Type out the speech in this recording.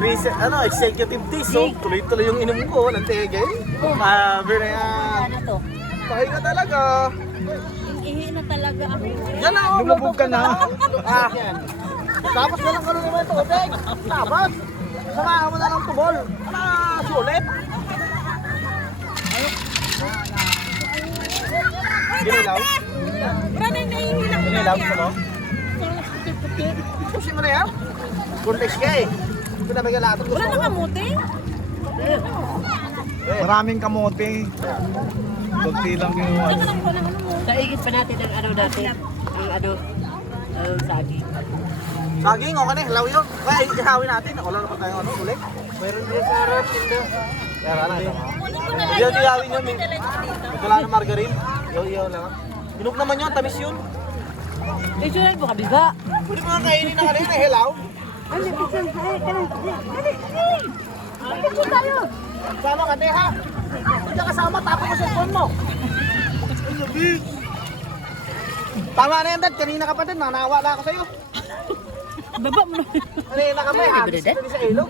executive days. So, tuloy-tuloy yung inom ko. Walang tigil. Sabi na yan. Ano to? Pahinga talaga. Ihi na talaga ako. Yan na, oh. Lumubog ka na. Tapos na lang karoon naman ito, Obeng. Tapos. Samahan mo na lang tubol. Sulit. Ginilaw? Maraming nahihilak Ginilaw ko, no? Pusin mo na yan. Kuntis ka eh. Pinabigyan lahat. Wala na kamuti? Maraming kamote. Kunti lang yung ano. Kaigit pa natin ang ano dati. Ang ano, saging. Saging, okay na. Hilaw yun. Kaya ihawin natin. Ako lang naman tayo ano, ulit. Mayroon din sa harap. Kaya na ito. Diyan ihawin yun. Wala na margarine. Yaw lang. Hinog naman yun. Tamis yun. Isunan mo kabiga. Pwede mo nga kainin na kanina. Hilaw. Ano, bisan. Ano tayo? Sama ka, Teha. Hindi kasama. Tapos mo sa phone mo. Tama na yan, Dad. Kanina ka pa din. Nanawa na ako sa'yo. Baba mo na. Kanina ka ba? Hagis ka din sa ilog.